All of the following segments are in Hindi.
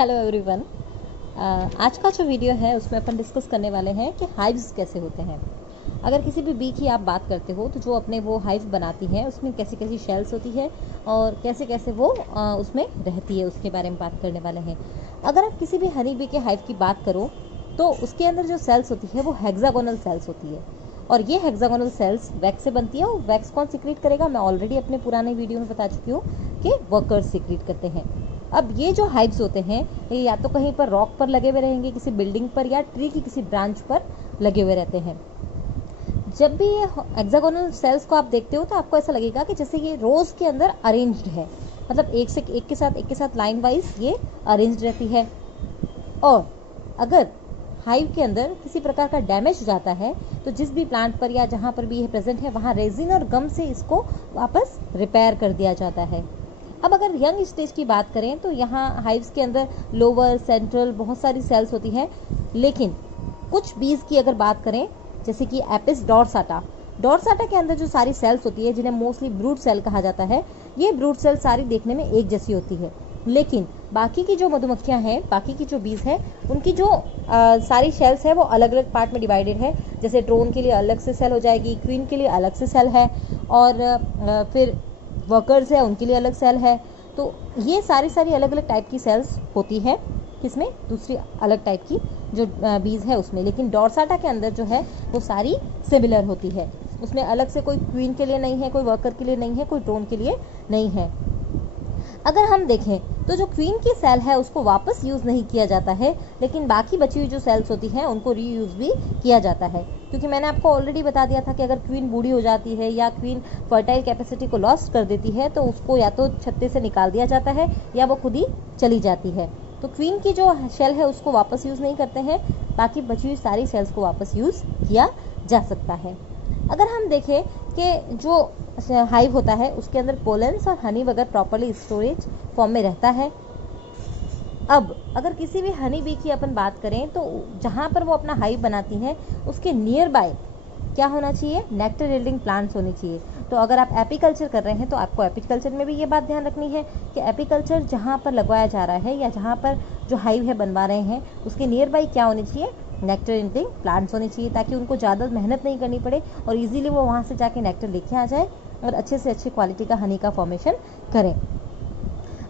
Hello everyone. आज का जो वीडियो है उसमें अपन डिस्कस करने वाले हैं कि हाइव्स कैसे होते हैं। अगर किसी भी बी की आप बात करते हो तो जो अपने वो हाइव बनाती है उसमें कैसी कैसी शेल्स होती है और कैसे कैसे वो उसमें रहती है, उसके बारे में बात करने वाले हैं। अगर आप किसी भी हनी बी के हाइव की बात करो तो उसके अंदर जो सेल्स होती है वो हेक्सागोनल सेल्स होती है और ये हेक्सागोनल सेल्स वैक्स से बनती है। और वैक्स कौन सीक्रेट करेगा, मैं ऑलरेडी अपने पुराने वीडियो में बता चुकी हूँ कि वर्कर्स सीक्रेट करते हैं। अब ये जो हाइव्स होते हैं ये या तो कहीं पर रॉक पर लगे हुए रहेंगे, किसी बिल्डिंग पर या ट्री की किसी ब्रांच पर लगे हुए रहते हैं। जब भी ये हेक्सागोनल सेल्स को आप देखते हो तो आपको ऐसा लगेगा कि जैसे ये रोज के अंदर अरेंज्ड है, मतलब एक से एक के साथ लाइन वाइज ये अरेंज्ड रहती है। और अगर हाइव के अंदर किसी प्रकार का डैमेज हो जाता है तो जिस भी प्लांट पर या जहाँ पर भी ये प्रेजेंट है वहाँ रेजिन और गम से इसको वापस रिपेयर कर दिया जाता है। अब अगर यंग स्टेज की बात करें तो यहाँ हाइव्स के अंदर लोअर सेंट्रल बहुत सारी सेल्स होती है, लेकिन कुछ बीज की अगर बात करें जैसे कि एपिस डॉर्साटा के अंदर जो सारी सेल्स होती है जिन्हें मोस्टली ब्रूड सेल कहा जाता है, ये ब्रूड सेल सारी देखने में एक जैसी होती है। लेकिन बाकी की जो मधुमक्खियां हैं, बाकी की जो बीज है, उनकी जो सारी सेल्स है वो अलग अलग पार्ट में डिवाइडेड है। जैसे ड्रोन के लिए अलग से सेल हो जाएगी, क्वीन के लिए अलग से सेल है और फिर वर्कर्स है उनके लिए अलग सेल है। तो ये सारी अलग अलग टाइप की सेल्स होती है किसमें, दूसरी अलग टाइप की जो बीज है उसमें। लेकिन डॉर्साटा के अंदर जो है वो सारी सिमिलर होती है, उसमें अलग से कोई क्वीन के लिए नहीं है, कोई वर्कर के लिए नहीं है, कोई ड्रोन के लिए नहीं है। अगर हम देखें तो जो क्वीन की सेल है उसको वापस यूज़ नहीं किया जाता है, लेकिन बाकी बची हुई जो सेल्स होती हैं उनको रीयूज़ भी किया जाता है। क्योंकि मैंने आपको ऑलरेडी बता दिया था कि अगर क्वीन बूढ़ी हो जाती है या क्वीन फर्टाइल कैपेसिटी को लॉस्ट कर देती है तो उसको या तो छत्ते से निकाल दिया जाता है या वो खुद ही चली जाती है। तो क्वीन की जो शेल है उसको वापस यूज़ नहीं करते हैं, बाकी बची हुई सारी सेल्स को वापस यूज़ किया जा सकता है। अगर हम देखें कि जो हाइव होता है उसके अंदर पोलेंस और हनी वगैरह प्रॉपरली स्टोरेज फॉर्म में रहता है। अब अगर किसी भी हनी बी की अपन बात करें तो जहाँ पर वो अपना हाइव बनाती हैं उसके नियर बाय क्या होना चाहिए, नेक्टर यील्डिंग प्लांट्स होनी चाहिए। तो अगर आप एपीकल्चर कर रहे हैं तो आपको एपीकल्चर में भी ये बात ध्यान रखनी है कि एपीकल्चर जहाँ पर लगवाया जा रहा है या जहाँ पर जो हाइव है बनवा रहे हैं उसके नियर बाय क्या होनी चाहिए, नेक्टर यील्डिंग प्लांट्स होने चाहिए, ताकि उनको ज़्यादा मेहनत नहीं करनी पड़े और इजीली वो वहाँ से जाके नेक्टर लेके आ जाए और अच्छे से अच्छी क्वालिटी का हनी का फॉर्मेशन करें।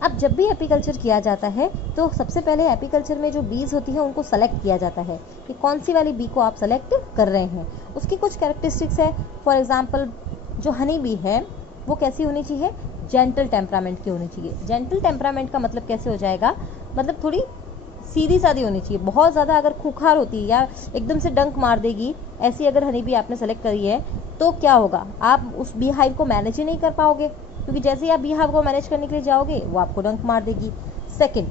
अब जब भी एपीकल्चर किया जाता है तो सबसे पहले एपीकल्चर में जो बीज होती है उनको सेलेक्ट किया जाता है कि कौन सी वाली बी को आप सेलेक्ट कर रहे हैं। उसकी कुछ कैरेक्टरिस्टिक्स है। फॉर एग्जांपल जो हनी बी है वो कैसी होनी चाहिए, जेंटल टेम्परामेंट की होनी चाहिए। जेंटल टेम्परामेंट का मतलब कैसे हो जाएगा, मतलब थोड़ी सीधी सादी होनी चाहिए। बहुत ज़्यादा अगर खूंखार होती है या एकदम से डंक मार देगी, ऐसी अगर हनी बी आपने सेलेक्ट करी है तो क्या होगा, आप उस बी हाइव को मैनेज ही नहीं कर पाओगे, क्योंकि जैसे ही आप बी हाइव को मैनेज करने के लिए जाओगे वो आपको डंक मार देगी। सेकंड,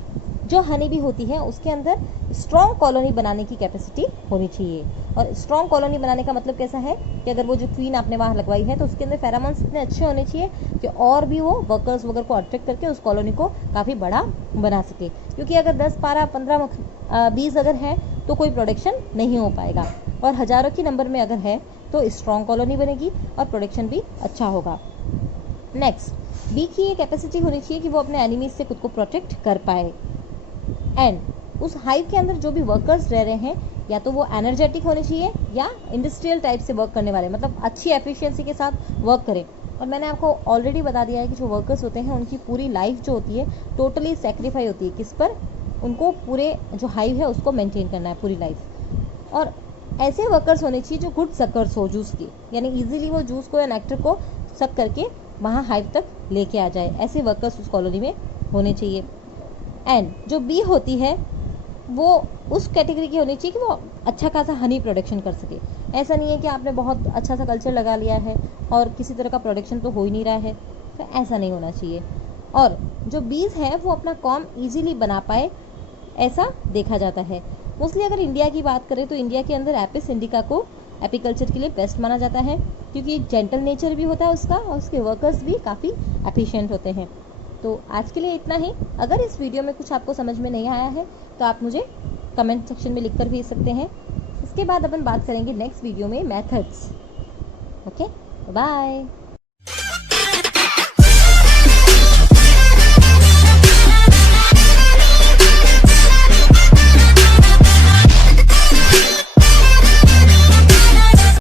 जो हनी बी होती है उसके अंदर स्ट्रॉन्ग कॉलोनी बनाने की कैपेसिटी होनी चाहिए। और स्ट्रॉन्ग कॉलोनी बनाने का मतलब कैसा है कि अगर वो जो क्वीन आपने वहाँ लगवाई है तो उसके अंदर फेरामोन्स इतने अच्छे होने चाहिए कि और भी वो वर्कर्स वगैरह को अट्रैक्ट करके उस कॉलोनी को काफ़ी बड़ा बना सके। क्योंकि अगर 10, 12, 15 बीज अगर हैं तो कोई प्रोडक्शन नहीं हो पाएगा, और हज़ारों की नंबर में अगर है तो स्ट्रॉन्ग कॉलोनी बनेगी और प्रोडक्शन भी अच्छा होगा। नेक्स्ट, बी की ये कैपेसिटी होनी चाहिए कि वो अपने एनिमीज से खुद को प्रोटेक्ट कर पाए। एंड उस हाइव के अंदर जो भी वर्कर्स रह रहे हैं या तो वो एनर्जेटिक होने चाहिए या इंडस्ट्रियल टाइप से वर्क करने वाले, मतलब अच्छी एफिशिएंसी के साथ वर्क करें। और मैंने आपको ऑलरेडी बता दिया है कि जो वर्कर्स होते हैं उनकी पूरी लाइफ जो होती है टोटली सेक्रीफाई होती है किस पर, उनको पूरे जो हाइव है उसको मेंटेन करना है पूरी लाइफ। और ऐसे वर्कर्स होने चाहिए जो गुड सकर्स हो जूस की, यानी इजीली वो जूस को या नेक्टर को सक करके वहाँ हाइव तक लेके आ जाए, ऐसे वर्कर्स उस कॉलोनी में होने चाहिए। एंड जो बी होती है वो उस कैटेगरी की होनी चाहिए कि वो अच्छा खासा हनी प्रोडक्शन कर सके। ऐसा नहीं है कि आपने बहुत अच्छा सा कल्चर लगा लिया है और किसी तरह का प्रोडक्शन तो हो ही नहीं रहा है, तो ऐसा नहीं होना चाहिए। और जो बीज है वो अपना काम ईजीली बना पाए, ऐसा देखा जाता है। मोस्टली अगर इंडिया की बात करें तो इंडिया के अंदर एपिस इंडिका को एपीकल्चर के लिए बेस्ट माना जाता है, क्योंकि जेंटल नेचर भी होता है उसका और उसके वर्कर्स भी काफ़ी एफिशिएंट होते हैं। तो आज के लिए इतना ही। अगर इस वीडियो में कुछ आपको समझ में नहीं आया है तो आप मुझे कमेंट सेक्शन में लिखकर भेज सकते हैं। इसके बाद अपन बात करेंगे नेक्स्ट वीडियो में मेथड्स। Okay, bye.